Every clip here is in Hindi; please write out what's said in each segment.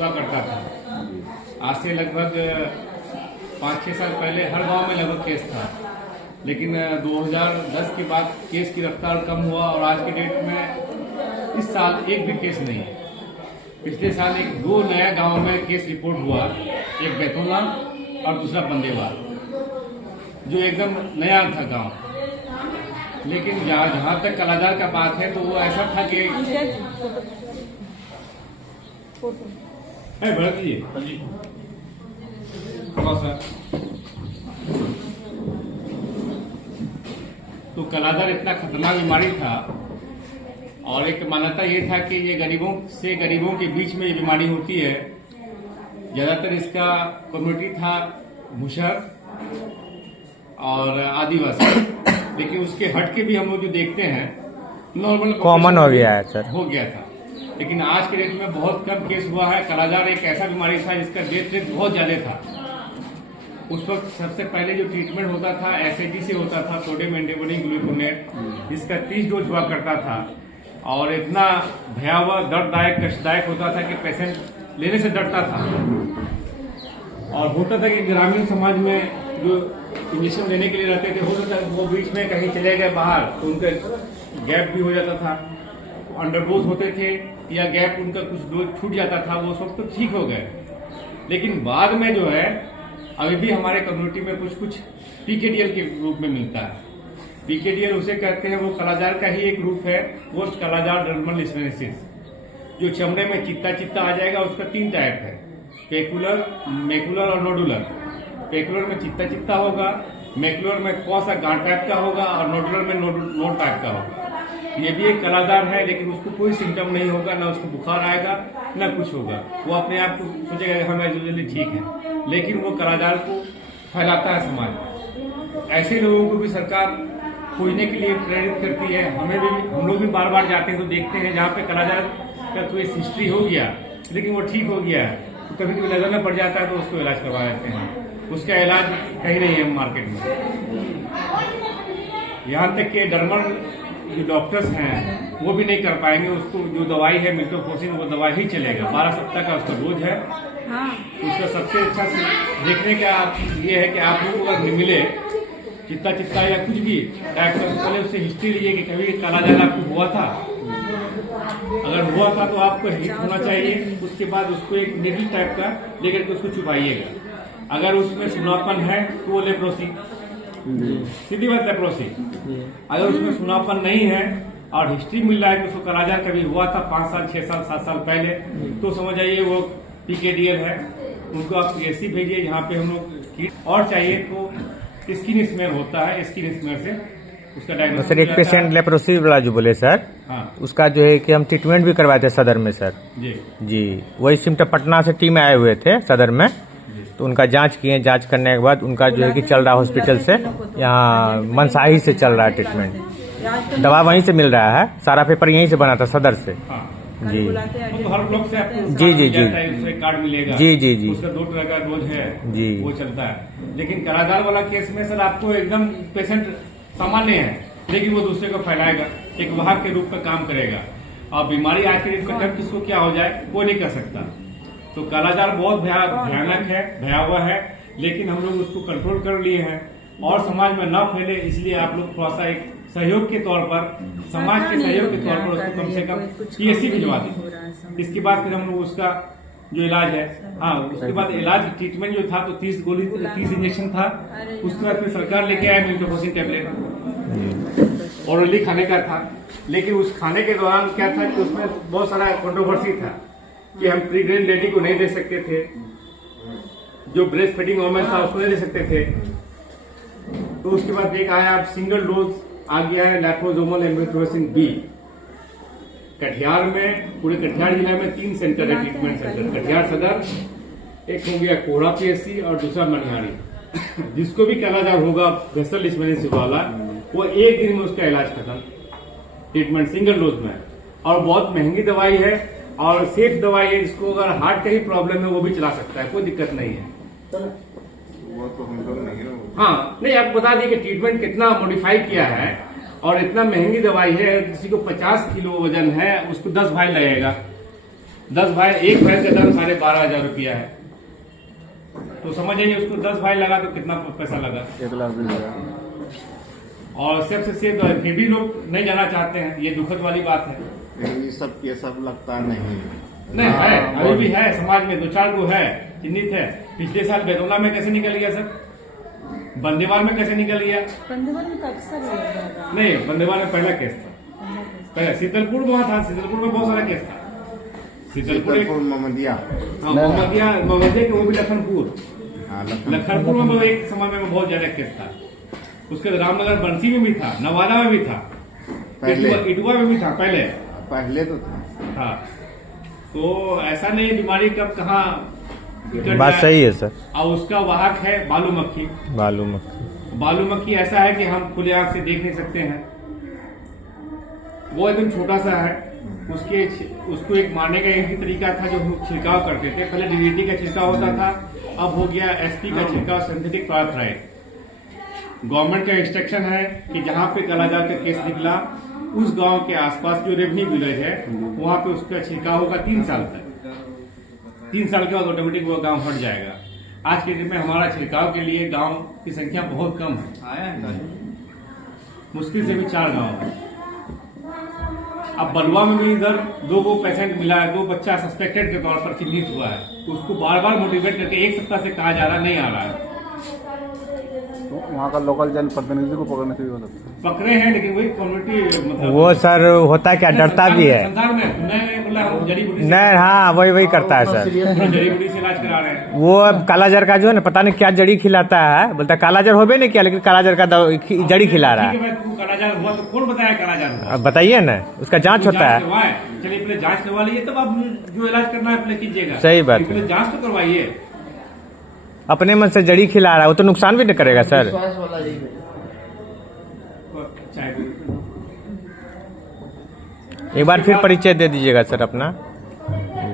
हुआ करता था। आज से लगभग 5-6 साल पहले हर गांव में लगभग केस था, लेकिन 2010 के बाद केस की रफ्तार कम हुआ और आज के डेट में इस साल एक भी केस नहीं है। पिछले साल दो नया गांव में केस रिपोर्ट हुआ, एक बैतूला और दूसरा बंदेवाल, जो एकदम नया था गांव। लेकिन जहां तक कालाजार का बात है तो वो ऐसा था कि भर दीजिए थोड़ा सा। तो कालाजार इतना खतरनाक बीमारी था और एक मान्यता ये था कि ये गरीबों के बीच में ये बीमारी होती है। ज्यादातर इसका कम्युनिटी था मुसहर और आदिवासी, लेकिन उसके हट के भी हम लोग जो देखते हैं नॉर्मल कॉमन हो गया है सर, हो गया था। लेकिन आज के डेट में बहुत कम केस हुआ है। कालाजार एक ऐसा बीमारी था जिसका डेथ रेट बहुत ज्यादा था। उस वक्त सबसे पहले जो ट्रीटमेंट होता था एसएटी से होता था, सोडियम एंटीबॉडी ग्लूकोनेट, जिसका 30 डोज हुआ करता था और इतना भयावह दर्ददायक कष्टदायक होता था कि पेशेंट लेने से डरता था। और होता था कि ग्रामीण समाज में जो इंजेक्शन लेने के लिए रहते थे, होता था वो बीच में कहीं चले गए बाहर तो उनका गैप भी हो जाता था, अंडरडोज होते थे या गैप उनका कुछ डोज छूट जाता था, वो सब तो ठीक हो गए। लेकिन बाद में जो है अभी भी हमारे कम्युनिटी में कुछ पीकेडीएल के रूप में मिलता है। पीकेडीएल उसे कहते हैं, वो कालाजार का ही एक रूप है, पोस्ट कालाजार डर्मल लिस्मेनेसिस, जो चमड़े में चित्ता आ जाएगा। उसका 3 टाइप है, पेकुलर, मेकुलर और नोडुलर। पेकुलर में चित्ता होगा, मेकुलर में थोड़ा सा गांठ टाइप का होगा और नोडुलर में नोड टाइप का होगा। ये भी एक कालाजार है, लेकिन उसको कोई सिम्टम नहीं होगा, ना उसको बुखार आएगा ना कुछ होगा। वो अपने आप को सोचेगा हमें जल्दी ठीक है, लेकिन वो कालाजार को फैलाता है समाज में। ऐसे लोगों को भी सरकार खोजने के लिए प्रेरित करती है। हम लोग भी बार जाते हैं तो देखते हैं जहाँ पे कालाजार का कोई हिस्ट्री हो गया लेकिन वो ठीक हो गया है, तो कभी नजर में पड़ जाता है तो उसको इलाज करवा देते हैं। उसका इलाज कहीं नहीं है मार्केट में। यहाँ तक कि डर्मल जो डॉक्टर्स हैं वो भी नहीं कर पाएंगे। उसको जो दवाई है मिल्टोफोर्सिन, वो दवाई ही चलेगा। 12 सप्ताह का उसका डोज है। उसका सबसे अच्छा देखने का ये है कि आप लोग अगर मिले चित्ता या कुछ भी पहले उससे हिस्ट्री लीजिए कि कभी कालाजार आपको हुआ था। अगर हुआ था तो आपको हिट होना चाहिए। उसके बाद उसको एक निडल टाइप का लेकर के उसको चुपाइएगा। अगर उसमें सुनापन है तो वो लेप्रोसी, सीधी बात लेप्रोसी। अगर उसमें सुनापन नहीं है और हिस्ट्री मिल रहा है कि उसको कालाजार कभी हुआ था 5 साल 6 साल 7 साल पहले, तो समझ आइए वो पीकेडीएल है। उनको आप पीएससी भेजिए जहाँ पे हम लोग किट। और चाहिए तो स्किन स्मेयर होता है, स्किन स्मेयर से उसका डायग्नोसिस। सर एक पेशेंट लेप्रोसी वाला जो बोले सर, हाँ, उसका जो है कि हम ट्रीटमेंट भी करवाए थे सदर में सर। जी वही सिम्टम पटना से टीम आए हुए थे सदर में, तो उनका जांच किए। जांच करने के बाद उनका जो है कि चल रहा हॉस्पिटल से, यहाँ मनसाही से चल रहा है ट्रीटमेंट। दवा वहीं से मिल रहा है, सारा पेपर यहीं से बना था सदर से। जी तो हर ब्लॉक से आपको जी कार्ड मिलेगा। जी उसका 2 तरह का डोज है जी, वो चलता है। लेकिन कालाजार वाला केस में सर आपको एकदम पेशेंट सामान्य है, लेकिन वो दूसरे को फैलाएगा, एक वाहक के रूप में काम करेगा। और बीमारी आखिर कब किसको क्या हो जाए वो नहीं कर सकता। तो कालाजार बहुत भयानक है, भयावह है, लेकिन हम लोग उसको कंट्रोल कर लिए हैं और समाज में न फैले, इसलिए आप लोग थोड़ा सा एक सहयोग के तौर पर, समाज के सहयोग के तौर पर उसको कम से कम पीएससी भिजवा दें। इसके बाद फिर हम लोग उसका जो इलाज है, हाँ उसके बाद इलाज ट्रीटमेंट जो था तो 30 गोली 30 इंजेक्शन था। उसके बाद फिर सरकार लेके आए मिल्टोफोर्सिन टेबलेट, ऑरली खाने का था। लेकिन उस खाने के दौरान क्या था कि उसमें बहुत सारा कंट्रोवर्सी था कि हम प्रेग्नेंट लेडी को नहीं दे सकते थे, जो ब्रेस्ट फीडिंग वोमेन था उसको नहीं दे सकते थे। तो उसके बाद एक आया अब सिंगल डोज आ गया है लैप्रोसोमल एम्फिथ्रियोसिन बी। कटिहार में, पूरे कटिहार जिला में 3 सेंटर है ट्रीटमेंट सेंटर। कटिहार सदर, एक हो गया कोहरा पीएससी और दूसरा मनिहारी। जिसको भी कालाजार होगा वेसल लिस्मेनेसिस वाला, वो एक दिन में उसका इलाज खत्म, ट्रीटमेंट सिंगल डोज में। और बहुत महंगी दवाई है और सेफ दवाई है। इसको अगर हार्ट का ही प्रॉब्लम है वो भी चला सकता है, कोई दिक्कत नहीं है। वो तो हम लोग नहीं है। हाँ नहीं, आपको बता दें कि ट्रीटमेंट कितना मॉडिफाई किया है और इतना महंगी दवाई है। किसी को 50 किलो वजन है उसको 10 भाई लगेगा। 10 भाई, एक भैंस का दाम 12,500 रुपया है। तो समझ जाइए उसको 10 भाई लगा तो कितना पैसा लगा। 1,20,000। और सबसे सेफ फिर भी लोग नहीं जाना चाहते हैं, ये दुखद वाली बात है। लेकिन ये सब लगता नहीं है, अभी भी है समाज में 2-4 को है, चिन्हित है। पिछले साल बेतौला में कैसे निकल गया सर, बंदेवाल में कैसे निकल गया? बंदेवाल में अक्सर है। नहीं, बंदेवाल में पहला केस था, पहले शीतलपुर में था, शीतलपुर में बहुत सारा केस था। शीतलपुर मोहम्मदिया, हाँ, मोहम्मदिया के, वो भी लखनपुर, हाँ, लखनपुर में एक समय में बहुत ज्यादा केस था। उसके बाद रामनगर बंसी में भी था, नवादा में भी था, इटुआ में भी था, पहले तो था। तो ऐसा नहीं, बीमारी कब कहाँ बात सही है सर। और उसका वाहक है बालू मक्खी ऐसा है कि हम खुले आंख से देख नहीं सकते हैं। वो एकदम छोटा सा है, उसको एक मारने का एक ही तरीका था, जो हम छिड़काव करते थे। पहले डीडीटी का छिड़काव होता था, अब हो गया एसपी का छिड़काव, सिंथेटिक पैराथ्राइड। गवर्नमेंट का इंस्ट्रक्शन है कि जहां पे कालाजार का केस निकला, उस गांव के आसपास जो रेवन्यू विलेज है, वहां पे उसका छिड़काव होगा 3 साल तक। 3 साल के बाद ऑटोमेटिक वो गांव हट जाएगा। आज के दिन में हमारा छिड़काव के लिए गांव की संख्या बहुत कम है, मुश्किल से भी 4 गांव है। अब बलुआ में भी इधर 2 को पेशेंट मिला है, 2 बच्चा सस्पेक्टेड के तौर पर चिन्हित हुआ है। उसको बार बार मोटिवेट करके 1 सप्ताह से कहा जा रहा नहीं आ रहा है। तो वहाँ का लोकल जनप्रतिनिधि को पकड़ने से भी हो सकता है। पकड़े हैं, लेकिन वही कम्युनिटी मतलब वो सर होता क्या, डरता भी है। संसार में सुना बोला हम जड़ी बूटी नहीं, हाँ वही करता है सर। जड़ी बूटी से इलाज करा रहे हैं। वो कालाजार का जो है ना, पता नहीं क्या जड़ी खिलाता है, बोलता है कालाजार होबे नहीं किया, लेकिन कालाजार का जड़ी खिला रहा है। कालाजार हुआ तो कौन बताया कालाजार हुआ? अब बताइए ना, उसका जांच होता है। चलिए पहले जांच करवा लीजिए, तब आप जो इलाज करना है पहले कीजिएगा। सही बात है। पहले जांच तो करवाइए। अपने मन से जड़ी खिला रहा है, वो तो नुकसान भी नहीं करेगा सर। एक बार फिर परिचय दे दीजिएगा सर अपना।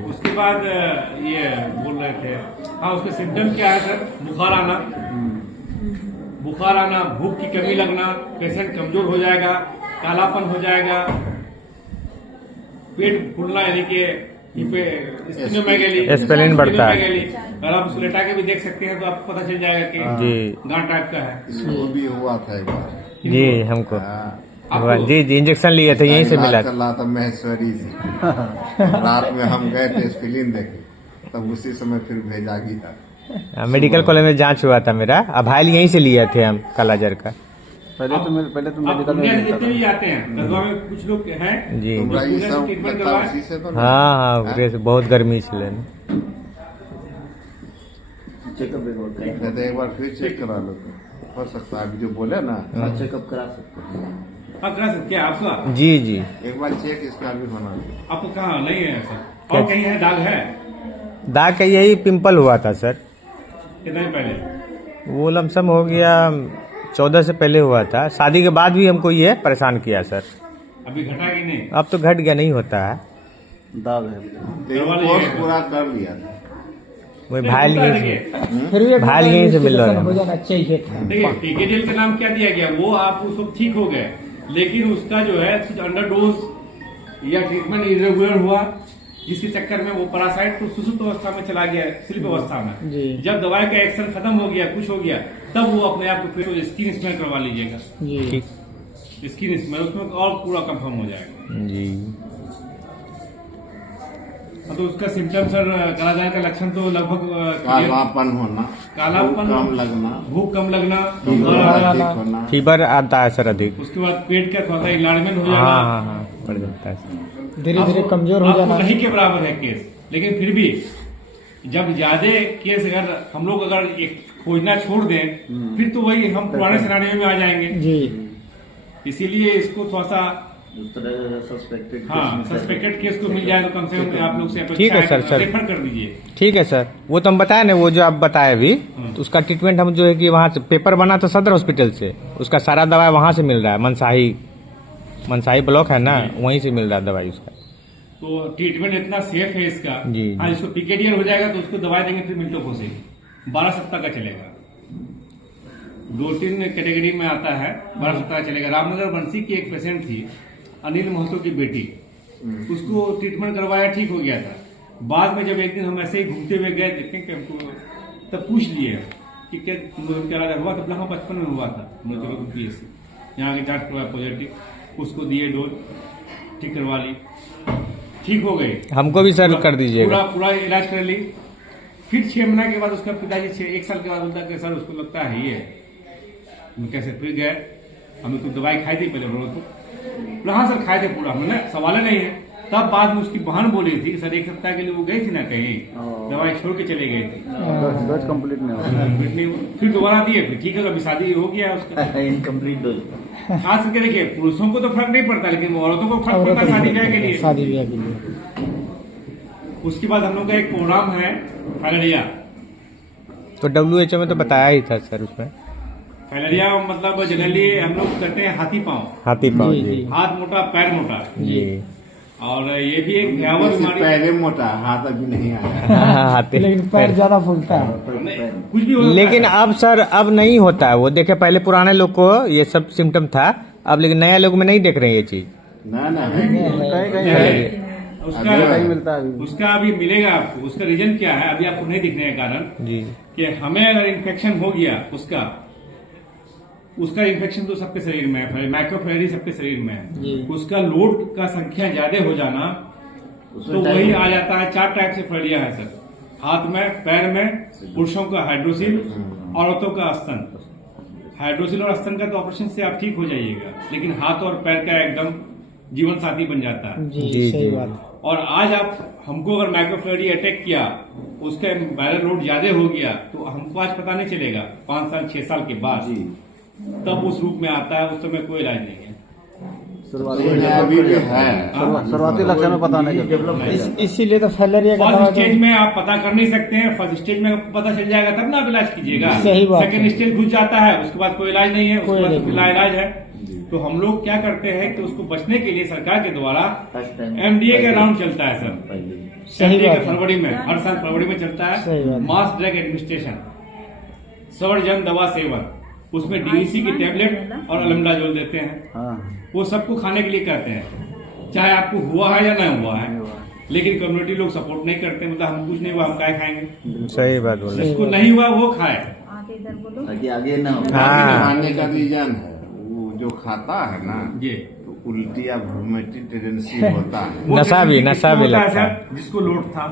उसके बाद ये बोल रहे थे, हाँ उसके सिम्टम क्या है सर? बुखार आना, भूख की कमी लगना, पेशेंट कमजोर हो जाएगा, कालापन हो जाएगा, पेट फूलना, यानी कि स्पेलिन बढ़ता है। अगर आप उसको लेटा के भी देख सकते हैं तो आपको पता चल जाएगा कि गांठ टाइप का है। इसको भी हुआ था एक बार जी, हमको जी इंजेक्शन लिए थे, यहीं से मिला। चल रहा था महेश्वरी से। रात में हम गए थे फिल्म देखे, तब उसी समय फिर भेजा गया। मेडिकल कॉलेज में जांच हुआ था मेरा, अब हाल यहीं से लिए थे हम कालाजार का। पहले तो मेडिकल में जितने भी आते हैं, कस्बा में कुछ लोग हैं जी। ट्रीटमेंट करवाए। हाँ, बहुत गर्मी चले। एक बार फिर चेक करा लो, हो सकता है जो बोले ना, चेकअप करा सकते हैं। हाँ करा सकते हैं आपका। जी। एक बार चेक इसका भी होना चाहिए। आपको कहाँ नहीं है सर? और कहीं है दाग है? दाग का यही पिंपल हुआ था सर। कितना दिन पहले? वो लमसम हो गया 14 से पहले हुआ था। शादी के बाद भी हमको ये परेशान किया सर। अभी घटा कि नहीं? अब तो घट गया, नहीं होता है। दाग है। कोर्स पूरा कर लिया था। वही भाई यहीं से मिल रहा है। देखिए टीकेडीएल का नाम क्या दिया गया, वो आप उस वक्त ठीक हो गए, लेकिन उसका जो है कुछ अंडर डोज या ट्रीटमेंट इरेगुलर हुआ, जिसके चक्कर में वो पैरासाइट तो सुसुप्त अवस्था में चला गया, स्लीप अवस्था में। जब दवाई का एक्शन खत्म हो गया, कुछ हो गया, तब वो अपने आप को फिर स्किन स्मेल करवा लीजिएगा। स्किन स्मेल उसमें और पूरा कंफर्म हो जाएगा जी। तो उसका सिम्टम सर, कालाजार का लक्षण तो लगभग कालापन होना, कालापन कम लगना, भूख कम लगना, होना, फीवर आता है सर अधिक। उसके बाद पेट का थोड़ा सा इलाजमेंट हो जाना। हाँ, बढ़ जाता है। धीरे कमजोर हो जाना। नहीं के बराबर है केस, लेकिन फिर भी जब ज्यादा केस अगर हम लोग अगर एक खोजना छोड़ दें, फिर तो वही हम पुराने सिनारियों में आ जाएंगे जी। इसीलिए इसको थोड़ा सा सस्पेक्टेड केस को मिल जाए तो कम से कम आप लोग से ठीक है सर। रेफर कर दीजिए। ठीक है सर, वो तो हम बताए ना, वो जो आप बताए अभी, तो उसका ट्रीटमेंट हम जो है कि वहाँ से पेपर बना था सदर हॉस्पिटल से, उसका सारा दवाई वहाँ से मिल रहा है। मनसाही ब्लॉक है ना, वहीं से मिल रहा है दवाई उसका। तो ट्रीटमेंट इतना सेफ है इसका। जी। हाँ, इसको पीकेडीएल हो जाएगा तो उसको दवाई देंगे, फिर मिल्टोको से 12 सप्ताह का चलेगा। 2-3 कैटेगरी में आता है, 12 सप्ताह चलेगा। रामनगर बंसी की एक पेशेंट थी, अनिल महतो की बेटी, उसको ट्रीटमेंट करवाया, ठीक हो गया था। बाद में जब एक दिन हम ऐसे ही घूमते हुए गए देखें कि हमको तब पूछ लिए कि क्या कलाजार हुआ था, हाँ 55 में हुआ था, PSC यहाँ के जांच करवाया पॉजिटिव, उसको दिए डोज, ठीक करवा ली, ठीक हो गए। हमको भी सर कर दीजिएगा। पूरा इलाज कर ली। फिर 6 महीने के बाद उसका पिताजी 1 साल के बाद बोलता कि सर उसको लगता है ये कैसे, फिर गए हमने तो दवाई खाई थी पहले बोलो तो, हाँ सर खाए थे पूरा, हमने सवाल नहीं है। तब बाद में उसकी बहन बोली थी कि सर 1 सप्ताह के लिए वो गई थी ना कहीं, दवाई छोड़ के चले गए थे, डोज कंप्लीट नहीं हुआ। कंप्लीट नहीं हुआ, फिर दोबारा दिए, फिर ठीक है अभी शादी हो गया उसका इनकम्प्लीट डोज। खास करके देखिए पुरुषों को तो फर्क नहीं पड़ता, लेकिन औरतों को फर्क पड़ता है शादी ब्याह के लिए। शादी ब्याह के लिए। उसके बाद हम लोग का एक प्रोग्राम है फाइलेरिया। तो WHO में तो बताया ही था सर उसमें। फाइलेरिया मतलब जनरली हम लोग करते हैं हाथी पाँव, हाथी पाँव जी, जी जी। हाथ मोटा पैर मोटा, जी। और ये भी एक भयावह बीमारी, पैरे मोटा, हाथ अभी नहीं आया। हाथी लेकिन पैर ज्यादा फूलता है। कुछ भी हो सकता लेकिन है। अब सर अब नहीं होता है वो। देखे पहले पुराने लोग को ये सब सिम्टम था, अब लेकिन नया लोग में नहीं देख रहे हैं ये चीज। ना कहीं कहीं है। है, उसका कहीं मिलता है अभी। उसका अभी मिलेगा आपको। उसका रीजन क्या है अभी आपको नहीं दिखने का कारण जी कि हमें अगर इन्फेक्शन हो गया उसका इन्फेक्शन तो सबके शरीर में है, माइक्रोफायरी सबके शरीर में जी। है, उसका लोड का संख्या ज्यादा हो जाना तो वही आ जाता है। 4 टाइप से फाइलेरिया है सर, हाथ में, पैर में, पुरुषों का हाइड्रोसिल, औरतों का स्तन। हाइड्रोसिल और स्तन का तो ऑपरेशन से आप ठीक हो जाइएगा, लेकिन हाथ और पैर का एकदम जीवन साथी बन जाता है। जी जी, सही जी। बात। और आज आप हमको अगर माइक्रोफ्लोरी अटैक किया, उसका वायरल लोड ज्यादा हो गया, तो हमको आज पता नहीं चलेगा 5 साल 6 साल के बाद तब उस रूप में आता है। उस समय कोई इलाज नहीं है। अभी भी है। शुरुआती लक्षण में पता नहीं चलता। इसीलिए तो फाइलेरिया का फर्स्ट दवा स्टेज में आप पता कर नहीं सकते हैं। फर्स्ट स्टेज में आपको पता चल जाएगा तब ना आप इलाज कीजिएगा। सही बात है। सेकंड स्टेज घुस जाता है, उसके बाद कोई इलाज नहीं है, उसके कोई बाद इलाज फिर इलाज है। तो हम लोग क्या करते हैं कि उसको बचने के लिए सरकार के द्वारा MDA का राउंड चलता है सर। सही MDA बात का है। फरवरी में, हर साल फरवरी में चलता सही बात है। है। मास ड्रग एडमिनिस्ट्रेशन, सवर्जन दवा सेवन, उसमें DEC की टेबलेट और अलमडाजोल देते हैं। हाँ वो सबको खाने के लिए कहते हैं, चाहे आपको हुआ है या नहीं हुआ है। लेकिन कम्युनिटी लोग सपोर्ट नहीं करते, मतलब हम कुछ नहीं हुआ हम काय खाएंगे। सही बात बोले। जिसको नहीं हुआ वो खाए। ताकि आगे ना हो। हाँ। खाने का रीजन है वो जो खाता है ना, जी, तो उल्टी या वोमिटिंग टेंडेंसी होता है। वो नशा भी किसको होता है लगता है। सर? जिसको लोड था।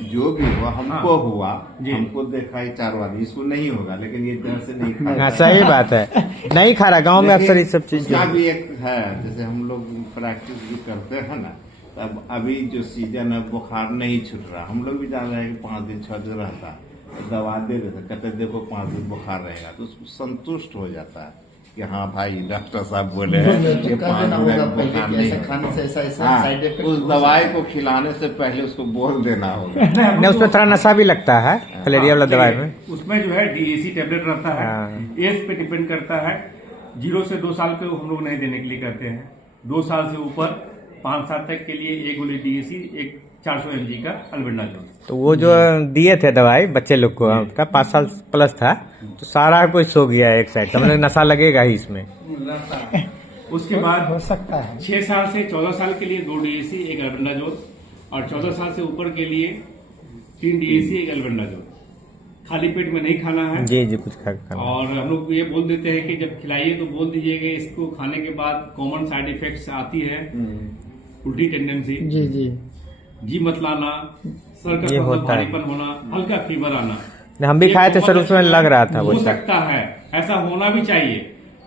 जो भी हुआ हमको हाँ। हुआ, जी। हमको देखा ही 4 बार, इसको नहीं होगा, लेकिन ये डर से नहीं हाँ खाता। सही बात है, नहीं खा रहा गाँव में अक्सर ये सब चीज। उसका भी एक है, जैसे हम लोग प्रैक्टिस भी करते हैं ना, तब अभी जो सीजन है बुखार नहीं छूट रहा, हम लोग भी जान रहे हैं कि 5 दिन 6 दिन रहता है, तो दवा दे देते, कहते देखो 5 दिन बुखार रहेगा, तो उसको संतुष्ट हो जाता है कि हाँ भाई डॉक्टर साहब बोले हैं कि 5 देना दिन होगा बुखार पहले कि नहीं ऐसा खाने से ऐसा ऐसा हाँ, साइड इफेक्ट उस दवाई को खिलाने से पहले उसको बोल देना होगा। नहीं उसमें थोड़ा नशा भी लगता है फाइलेरिया वाला दवाई में। उसमें जो है DEC टेबलेट रहता है। हाँ। एज पे डिपेंड करता है। 0 से 2 साल के हम लोग नहीं देने के लिए कहते हैं। 2 साल से ऊपर 5 साल तक के लिए एक गोली DEC, एक 400 mg का अल्बेंडाजोल। तो वो जो दिए थे दवाई बच्चे लोग को, उसका 5 साल प्लस था, तो सारा कुछ सो गया एक साइड, तो मतलब नशा लगेगा ही इसमें। उसके बाद हो सकता है। 6 साल से 14 साल के लिए 2 DEC, एक अल्बेंडाजोल, और 14 साल से ऊपर के लिए 3 DEC, एक अल्बेंडाजोल। खाली पेट में नहीं खाना है। जी जी कुछ खाना। और हम लोग ये बोल देते हैं कि जब खिलाइए तो बोल दीजिएगा इसको खाने के बाद कॉमन साइड इफेक्ट्स आती है, उल्टी टेंडेंसी, जी जी। जी मत लाना, सर का ये थोड़ा होता है। भारीपन होना, हल्का फीवर आना। हम भी ये खाए थे सर, बहुत उसमें अच्छा लग रहा था वो हो सब। सकता है, ऐसा होना भी चाहिए,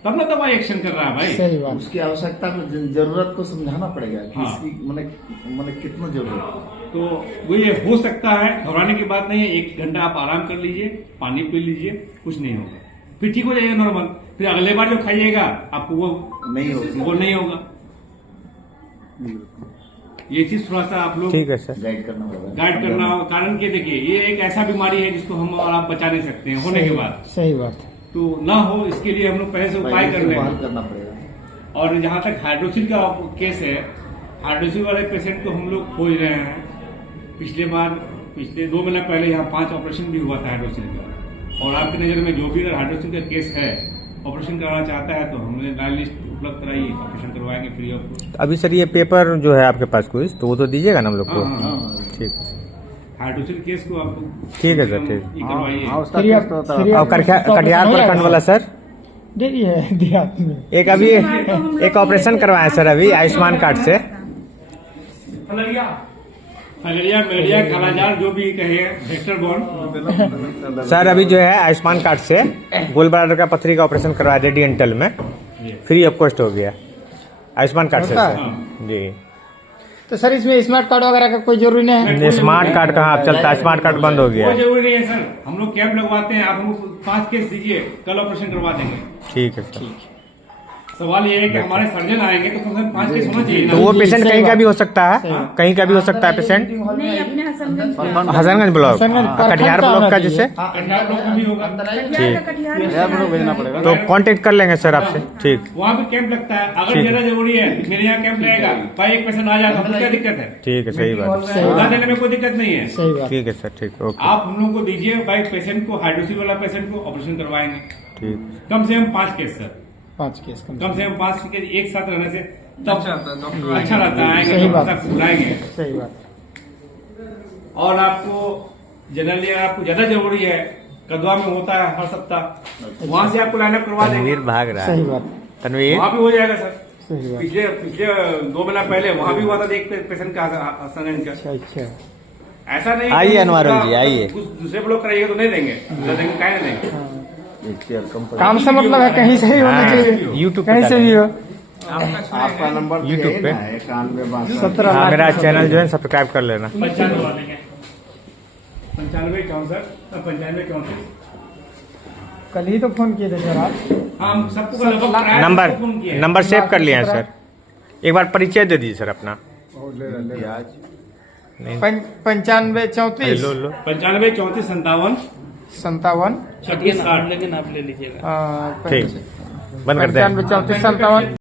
तब ना दवाई एक्शन कर रहा है भाई। सही बात। उसकी आवश्यकता में जरूरत को समझाना पड़ेगा कि हाँ। इसकी मैंने कितना जरूरत है। तो वो ये हो सकता है, घबराने की बात नहीं है। 1 घंटा आप आराम कर लीजिए, पानी पी लीजिए, कुछ नहीं होगा, फिर ठीक हो जाएगा नॉर्मल। फिर अगले बार जो खाइएगा आपको वो नहीं होगा। वो नहीं होगा। ये चीज थोड़ा सा आप लोग ठीक है सर। गाइड करना होगा। गाइड करना होगा। कारण कि देखिए ये एक ऐसा बीमारी है जिसको हम और आप बचा नहीं सकते हैं होने के बाद। सही बात है। तो ना हो इसके लिए हम लोग पहले से उपाय कर पहले से लें। बहाल करना पड़ेगा। और जहाँ तक हाइड्रोसिल का केस है, हाइड्रोसिल वाले पेशेंट को हम लोग खोज रहे हैं। पिछले 2 महीना पहले यहाँ 5 ऑपरेशन भी हुआ था हाइड्रोसिल का। और आपकी नजर में जो भी अगर हाइड्रोसिल का केस है, ऑपरेशन कराना चाहता है, तो हमने लाइन लिस्ट उपलब्ध कराई, ऑपरेशन करवाएंगे फ्री ऑफ कॉस्ट। अभी सर ये पेपर जो है आपके पास कुछ, तो वो तो दीजिएगा ना हम लोग को। हाँ, हाँ, हाँ। ठीक है हाइड्रोसिल केस को आप ठीक है सर, ठीक। ये करवाइए। हाँ उसका फ्री केस ऑफ- तो होता फ्री है ऑफ- और कटिहार प्रखंड वाला सर डेरी है देहात में। एक अभी एक ऑपरेशन करवाया सर अभी आयुष्मान कार्ड से। फलेरिया मेलेरिया कालाजार जो भी कहे वेक्टर बॉर्न। सर अभी जो है आयुष्मान कार्ड से गोल ब्लाडर का पथरी का ऑपरेशन करवाया था डेंटल में, फ्री ऑफ कॉस्ट हो गया आयुष्मान कार्ड से होता सर। जी तो सर इसमें स्मार्ट कार्ड वगैरह का कोई जरूरी नहीं है? स्मार्ट कार्ड कहाँ अब चलता है, स्मार्ट कार्ड बंद हो गया कोई है। जरूरी नहीं है सर, हम लोग कैंप लगवाते हैं, आप हमको 5 केस दीजिए, कल ऑपरेशन करवा देंगे। ठीक है सर। सवाल ये है कि हमारे सर्जन आएंगे तो कम से कम 5 केस होना चाहिए तो ना। वो जी, पेशेंट सही कहीं का बात। भी हो सकता है, कहीं का भी हो सकता है पेशेंट। नहीं अपने हसनगंज हसनगंज ब्लॉक, हसनगंज प्रखंड कटिहार का ब्लॉक होना का चाहिए। जैसे कटिहार ब्लॉक में भी होगा, कटिहार में भेजना पड़ेगा। तो कांटेक्ट कर लेंगे सर आपसे। ठीक वहाँ भी कैंप लगता है। अगर ठीक। ज्यादा जरूरी है मेरे यहाँ कैंप लगेगा, भाई एक पेशेंट आ जाएगा तो क्या दिक्कत है? ठीक है, सही बात, बता देने में कोई दिक्कत नहीं है। सही बात। ठीक है सर, ठीक, ओके आप हम लोग को दीजिए, भाई पेशेंट को हाइड्रोसिल वाला पेशेंट को ऑपरेशन करवाएंगे। ठीक। कम से कम 5 केस सर, 5 केस कम कम से कम 5 केस एक साथ रहने से तब अच्छा रहता है, सही आएंगे बात। डॉक्टर साहब बुलाएंगे। सही बात। और आपको जनरली अगर आपको ज्यादा जरूरी है, कदवा में होता है हर सप्ताह, वहां से आपको लाइनअप करवा देंगे, तनवीर भाग रहा सही है, बात। तनवीर वहां भी हो जाएगा सर। सही बात। पिछले 2 महीना पहले वहां भी हुआ था एक पेशेंट का हसनगंज का। अच्छा ऐसा नहीं आइए कि अनवारुल दूसरा- जी, आइए। कुछ दूसरे ब्लॉक कराइएगा तो नहीं देंगे, ना देंगे, काहे नहीं देंगे। एक चेयर कम पड़ काम से मतलब है कहीं से ही होना चाहिए, यूट्यूब कहीं से भी हो। आपका नंबर तो YouTube यही पे। ना 91 17 हाँ, लाख मेरा चैनल जो है सब्सक्राइब कर लेना। 95 वाले हैं, 95 64 95 34। कल ही तो फोन किए थे सर आप। हम सबको लगभग प्राय नंबर सबको फोन किया है। नंबर सेव कर लिया है सर। एक बार परिचय दे दीजिए सर अपना। नहीं 95 34 लो लो 95 34 57 57 26 60। ठीक, बंद कर दें। 95 34 57